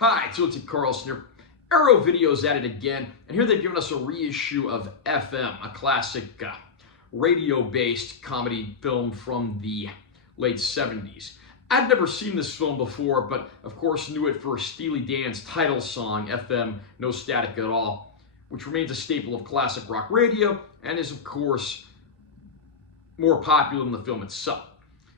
Hi, it's T. Carlson here. Arrow Video's at it again, and here they've given us a reissue of FM, a classic radio-based comedy film from the late 70s. I'd never seen this film before, but of course knew it for Steely Dan's title song, FM, No Static at All, which remains a staple of classic rock radio and is, of course, more popular than the film itself.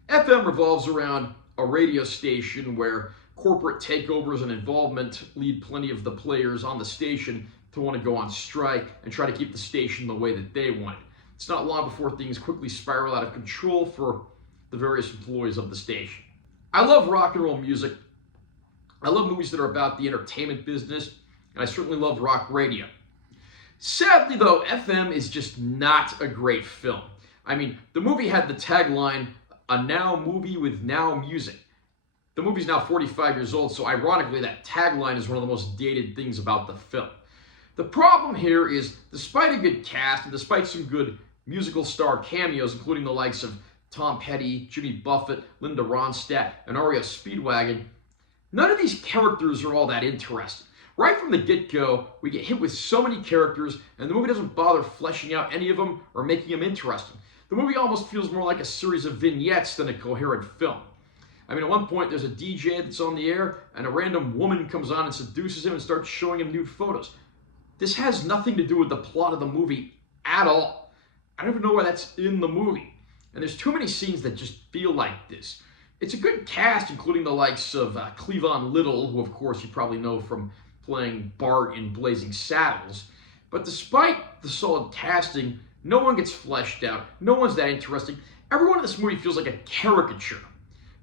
FM revolves around a radio station where corporate takeovers and involvement lead plenty of the players on the station to want to go on strike and try to keep the station the way that they want it. It's not long before things quickly spiral out of control for the various employees of the station. I love rock and roll music. I love movies that are about the entertainment business, and I certainly love rock radio. Sadly, though, FM is just not a great film. I mean, the movie had the tagline, "A now movie with now music." The movie's now 45 years old, so ironically, that tagline is one of the most dated things about the film. The problem here is, despite a good cast and despite some good musical star cameos, including the likes of Tom Petty, Jimmy Buffett, Linda Ronstadt, and R.E.O. Speedwagon, none of these characters are all that interesting. Right from the get-go, we get hit with so many characters, and the movie doesn't bother fleshing out any of them or making them interesting. The movie almost feels more like a series of vignettes than a coherent film. I mean, at one point, there's a DJ that's on the air, and a random woman comes on and seduces him and starts showing him nude photos. This has nothing to do with the plot of the movie at all. I don't even know why that's in the movie. And there's too many scenes that just feel like this. It's a good cast, including the likes of Cleavon Little, who, of course, you probably know from playing Bart in Blazing Saddles. But despite the solid casting, no one gets fleshed out. No one's that interesting. Everyone in this movie feels like a caricature.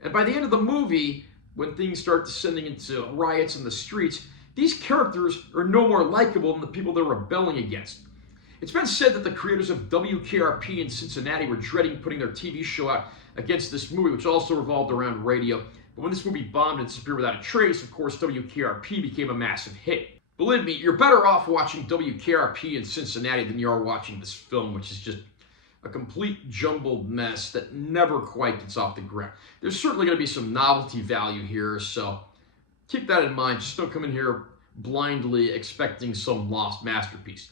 And by the end of the movie, when things start descending into riots in the streets, these characters are no more likable than the people they're rebelling against. It's been said that the creators of WKRP in Cincinnati were dreading putting their TV show out against this movie, which also revolved around radio. But when this movie bombed and disappeared without a trace, of course, WKRP became a massive hit. Believe me, you're better off watching WKRP in Cincinnati than you are watching this film, which is just a complete jumbled mess that never quite gets off the ground. There's certainly going to be some novelty value here, so keep that in mind. Just don't come in here blindly expecting some lost masterpiece.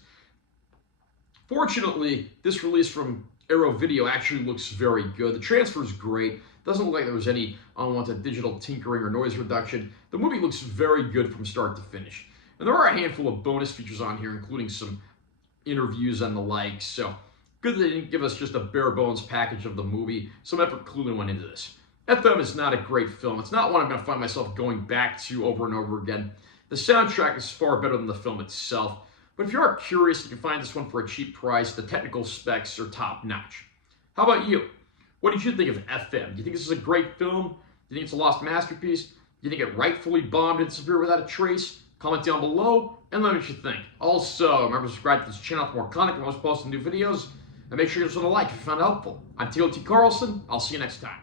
Fortunately, this release from Arrow Video actually looks very good. The transfer is great. Doesn't look like there was any unwanted digital tinkering or noise reduction. The movie looks very good from start to finish. And there are a handful of bonus features on here, including some interviews and the like, so good that they didn't give us just a bare bones package of the movie. Some effort clearly went into this. FM is not a great film. It's not one I'm going to find myself going back to over and over again. The soundtrack is far better than the film itself. But if you are curious, you can find this one for a cheap price. The technical specs are top notch. How about you? What did you think of FM? Do you think this is a great film? Do you think it's a lost masterpiece? Do you think it rightfully bombed and disappeared without a trace? Comment down below and let me know what you think. Also, remember to subscribe to this channel for more content. I'm always posting new videos. And make sure you give us a like if you found it helpful. I'm T. Carlson. I'll see you next time.